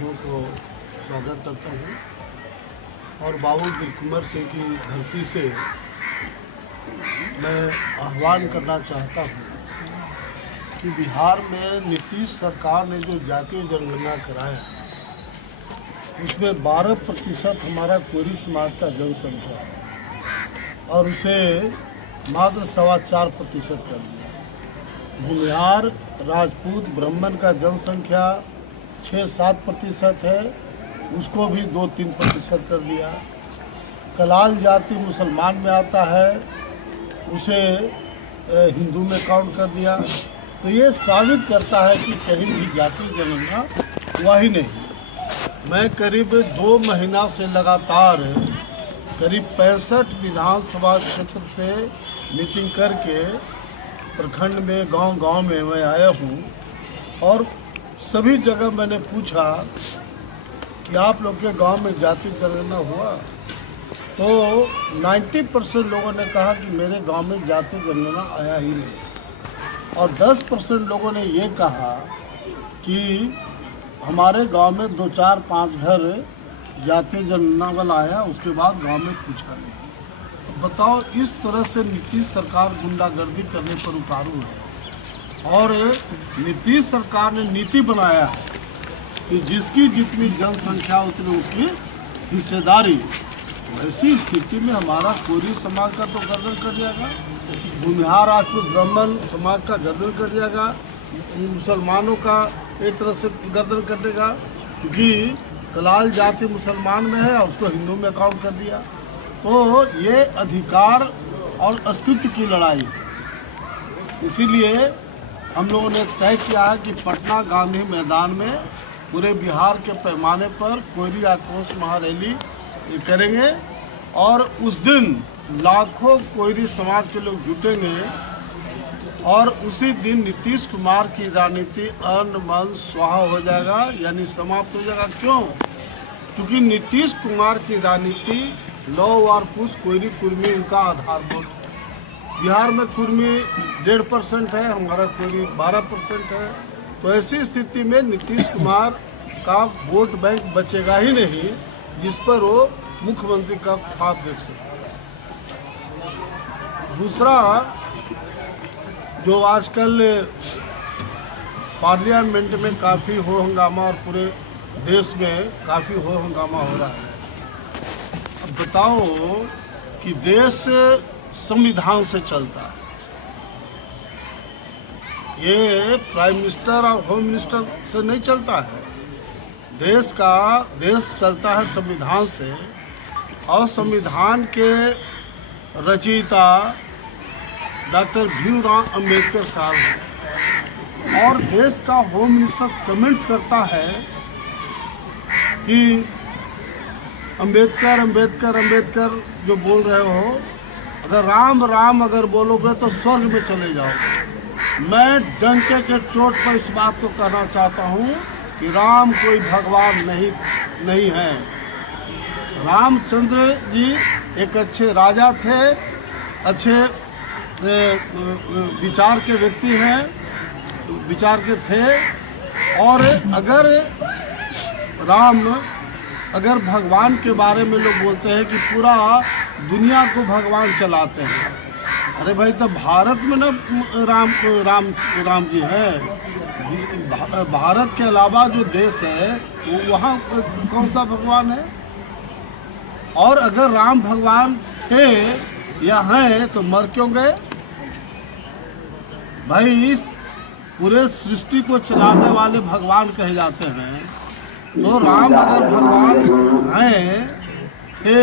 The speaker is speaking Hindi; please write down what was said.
भाइयों को स्वागत करता हूँ और बाबू दिलकुमार सिंह की धरती से मैं आह्वान करना चाहता हूँ कि बिहार में नीतीश सरकार ने जो जातीय जनगणना कराया उसमें 12% हमारा कोरी समाज का जनसंख्या है और उसे मात्र 4.25% कर दिया। भूमिहार, राजपूत, ब्राह्मण का जनसंख्या 6-7% है, उसको भी 2-3% कर दिया। कलाल जाति मुसलमान में आता है, उसे हिंदू में काउंट कर दिया। तो ये साबित करता है कि कहीं भी जाति जनगणना हुआ ही नहीं। मैं करीब 2 महीना से लगातार करीब 65 विधानसभा क्षेत्र से मीटिंग करके प्रखंड में गांव-गांव में मैं आया हूं और सभी जगह मैंने पूछा कि आप लोग के गांव में जाति जनगणना हुआ, तो 90% लोगों ने कहा कि मेरे गांव में जाति जनगणना आया ही नहीं और 10% लोगों ने ये कहा कि हमारे गांव में 2-4-5 घर जाति जनगणना वाला आया, उसके बाद गांव में पूछा नहीं। बताओ, इस तरह से नीतीश सरकार गुंडागर्दी करने पर उतारू है और नीतीश सरकार ने नीति बनाया है कि जिसकी जितनी जनसंख्या उतनी उसकी हिस्सेदारी। वैसी स्थिति में हमारा कोरी समाज का तो गर्दन कट जाएगा, भूमिहार, राजपूत, ब्राह्मण समाज का गर्दन कट जाएगा, मुसलमानों का एक तरह से गर्दन कटेगा क्योंकि कलाल जाति मुसलमान में है और उसको हिंदू में काउंट कर दिया। तो ये अधिकार और अस्तित्व की लड़ाई है। इसीलिए हम लोगों ने तय किया है कि पटना गांधी मैदान में पूरे बिहार के पैमाने पर कोयरी आक्रोश महारैली करेंगे और उस दिन लाखों कोयरी समाज के लोग जुटेंगे और उसी दिन नीतीश कुमार की राजनीति अन्न मन स्वाहा हो जाएगा, यानी समाप्त हो जाएगा। क्यों? क्योंकि नीतीश कुमार की राजनीति लौ और कुछ कोयरी कुर्मी उनका आधारभूत। बिहार में कुर्मी 1.5% है, हमारा कोयरी 12% है। तो ऐसी स्थिति में नीतीश कुमार का वोट बैंक बचेगा ही नहीं जिस पर वो मुख्यमंत्री का ख्वाब देख सकते। दूसरा, जो आजकल पार्लियामेंट में काफ़ी हो हंगामा और पूरे देश में काफ़ी हो हंगामा हो रहा है। अब बताओ कि देश संविधान से चलता है, ये प्राइम मिनिस्टर और होम मिनिस्टर से नहीं चलता है। देश चलता है संविधान से और संविधान के रचयिता डॉक्टर भीमराव अंबेडकर साहब हैं और देश का होम मिनिस्टर कमेंट्स करता है कि अंबेडकर जो बोल रहे हो, अगर राम राम अगर बोलोगे तो स्वर्ग में चले जाओगे। मैं डंके के चोट पर इस बात को कहना चाहता हूँ कि राम कोई भगवान नहीं है। रामचंद्र जी एक अच्छे राजा थे, अच्छे विचार के व्यक्ति हैं, विचार के थे। और अगर भगवान के बारे में लोग बोलते हैं कि पूरा दुनिया को भगवान चलाते हैं, अरे भाई, तो भारत में ना राम जी है। भारत के अलावा जो देश है वो वहाँ कौन सा भगवान है? और अगर राम भगवान थे या हैं तो मर क्यों गए? भाई, पूरे सृष्टि को चलाने वाले भगवान कहे जाते हैं, तो राम अगर भगवान हैं थे